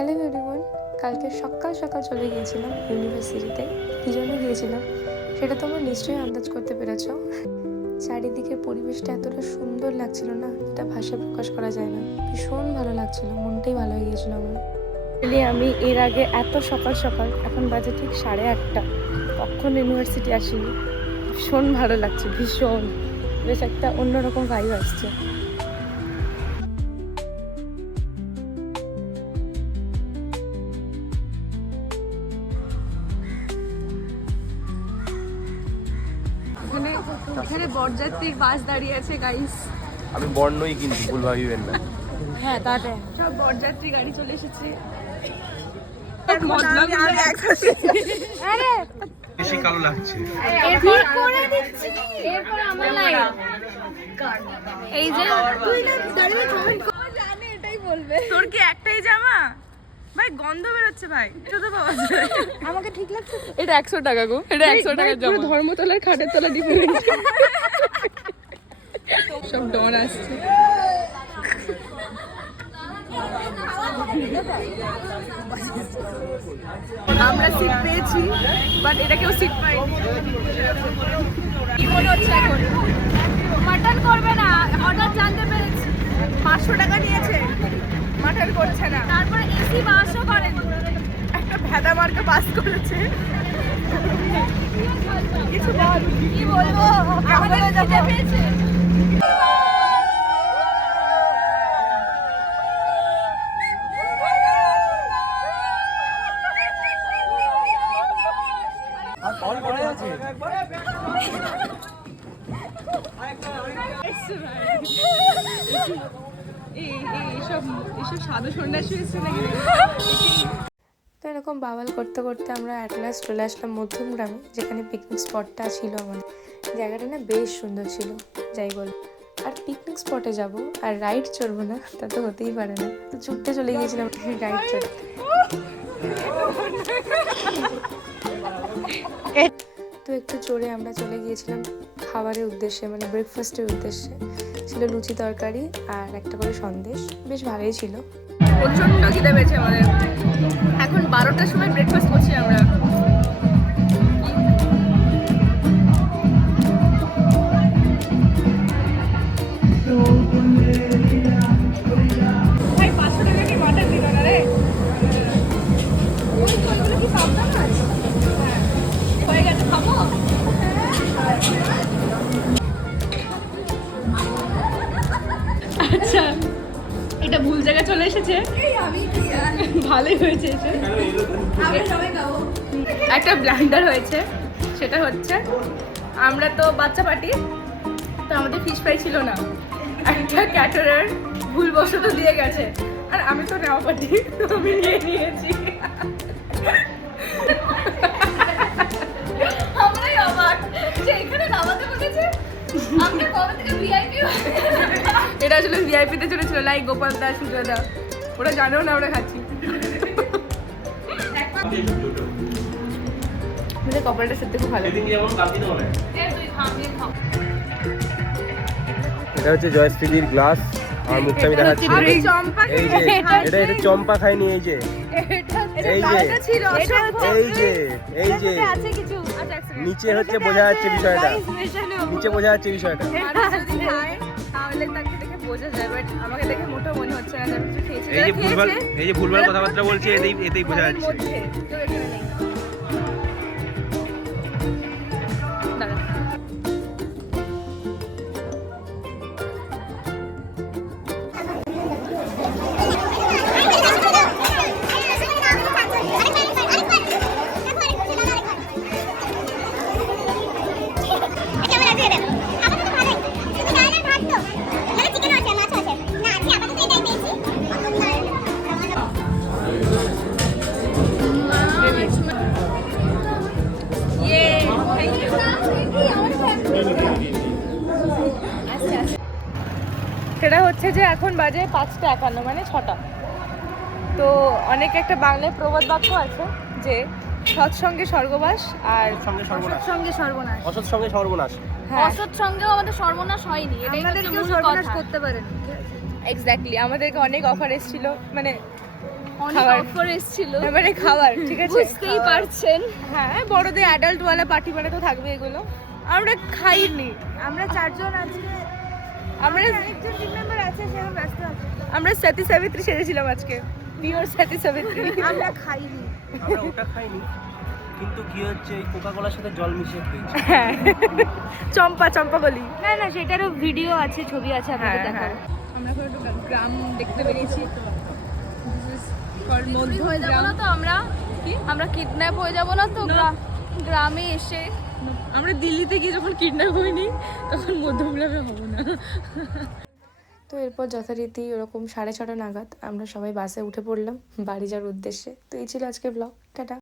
Hello everyone, কালকে সকাল সকাল চলে গিয়েছিলাম ইউনিভার্সিটিতে। কী জন্য গিয়েছিলাম সেটা তোমরা নিশ্চয়ই আন্দাজ করতে পেরেছো। চারিদিকের পরিবেশটা এতটা সুন্দর লাগছিল না, এটা ভাষায় প্রকাশ করা যায় না। ভীষণ ভালো লাগছিল, মনটাই ভালো হয়ে গিয়েছিল আমার। আমি এর আগে এত সকাল সকাল, এখন বাজে ঠিক 8:30, কখন ইউনিভার্সিটি আসিনি। ভীষণ ভালো লাগছে, ভীষণ, বেশ একটা অন্যরকম ভাইব আসছে। এখানে বরযাত্রীর বাস দাঁড়িয়ে আছে গাইস। আমি বর্ণই কিন্তু ভুল ভাবিবেন না। হ্যাঁ তাতে সব বরযাত্রী গাড়ি চলে এসেছে। বেশি কালো লাগছে। এই যে তুই না দাঁড়িয়ে কমেন্ট কর, জানে এটাই বলবে। তোর কি একটাই জামা? ভাই গন্ধ বেরোচ্ছে ভাই, এটা তো পাওয়া যায়। আমাকে ঠিক লাগছে। এটা 100 টাকা গো, এটা 100 টাকার জামা। ধর্মতলার খাটের তলা ডিফারেন্ট। সব ডর আসছে। আমরা সিট পেয়েছি, বাট এটা কেউ সিট পাইনি। কি মনে হচ্ছে এখন? মাটন করবে না, অর্ডার জানতে পেরেছি। 500 টাকা নিয়েছে, মাটন করছে না। তারপরে এসি বাসও করেন, একটা ভেদা মার্কা বাস করেছে। কিছু বল, কি বলবো? আমাদের যেতে পেয়েছে। তো এরকম বাওয়াল করতে করতে আমরা অ্যাট লাস্ট চলে আসলাম মধ্যমগ্রামে, যেখানে পিকনিক স্পটটা ছিল আমাদের। জায়গাটা না বেশ সুন্দর ছিল, যাই বল। আর পিকনিক স্পটে যাব আর রাইড চড়বো না, তা তো হতেই পারে না। তো ছুটতে চলে গিয়েছিলাম রাইড চড়তে। তো একটু চড়ে আমরা চলে গিয়েছিলাম খাবারের উদ্দেশ্যে, মানে ব্রেকফাস্টের উদ্দেশ্যে। ছিল লুচি তরকারি আর একটা করে সন্দেশ, বেশ ভালোই ছিল। প্রচন্ড খিদে পেয়েছে আমাদের। এখন 12টার সময় ব্রেকফাস্ট করছি আমরা। ভাই 500 টাকা কি মাটন দিল না রে? ওইগুলো কি সাবধান আছে? হ্যাঁ হয়ে গেছে, খাবো। আচ্ছা, এটা ভুল জায়গায় চলে এসেছে। ভালোই হয়েছে এসে। একটা ব্লান্ডার হয়েছে, সেটা হচ্ছে আমরা তো বাচ্চা পার্টি, তো আমাদের ফিশ ফ্রাই ছিল না। একটা ক্যাটারার ভুলবশত দিয়ে গেছে, আর আমি তো নেওয়া পার্টি, তো আমি নিয়ে নিয়েছি। আমরাই অবাক যে এখানে নামাতে বলেছে। আমরা কবে থেকে ভিআইপি? এটা আসলে ভিআইপিতে চলেছিল, লাইক গোপাল দা, সুজয় দা, ওরা জানেও না আমরা খাচ্ছি। কপালটা সত্যি খুব ভালো। এটা হচ্ছে জয়শ্রীদির গ্লাস, আর মুখটা আমি দেখাচ্ছি। এই যে এটা চম্পা খায়নি, এই যে এই যে এই যে এই যে নিচে হচ্ছে বোঝা যাচ্ছে বিষয়টা, নিচে বোঝা যাচ্ছে বিষয়টা। তাহলে তাকে দেখে বোঝা যায়, বাট আমাকে দেখে মোটেও মনে হচ্ছে না যে আমি কিছু খেয়েছি। এই যে ভুলভাল কথাবার্তা বলছি, এতেই বোঝা যাচ্ছে। সেটা হচ্ছে যে এখন বাজে 5:51, মানে 6টা। তো অনেক একটা বাংলায় প্রবাদ বাক্য আছে যে সৎসঙ্গে স্বর্গবাস আর সৎসঙ্গে সর্বনাশ। অসৎসঙ্গে সর্বনাশ। অসৎসঙ্গেও আমাদের সর্বনাশ হয়নি, এটাই হচ্ছে মূল কথা। করতে পারেন এক্স্যাক্টলি। আমাদেরকে অনেক অফার এসেছিল, মানে খাবার অফার এসেছিল, এবারে খাবার, ঠিক আছে, বুঝতেই পারছেন। হ্যাঁ বড়দের অ্যাডাল্ট ওয়ালা পার্টি মানে তো থাকবে এগুলো। আমরা খাইনি, আমরা 4 জন আজকে, আমরা একজন টিম মেম্বার আছে সেরকম ব্যস্ত আছে, আমরা সতী সাবিত্রী সেজেছিলাম আজকে, পিওর সতী সাবিত্রী। আমরা খাইনি। আমরা ওটা খাইনি, কিন্তু কি হচ্ছে এই কোকা কোলার সাথে জল মিশিয়ে খেয়েছি। হ্যাঁ চম্পা গলি। না না, সেটারও ভিডিও আছে, ছবি আছে, আপনাদের হ্যাঁ, দেখাবো। আমরা এখন একটু গ্রাম দেখতে বেরিয়েছি। হয়ে যাবো না তো আমরা, আমরা কিডন্যাপ হয়ে যাবো না তো গ্রামে এসে? আমরা দিল্লিতে গিয়ে যখন কিডন্যাপ হইনি তখন মধ্যমগ্রামে হবো না। তো এরপর যথারীতি ওরকম 6:30 নাগাদ আমরা সবাই বাসে উঠে পড়লাম বাড়ি যাওয়ার উদ্দেশ্যে। তো এই ছিল আজকে ব্লগ, টাটা।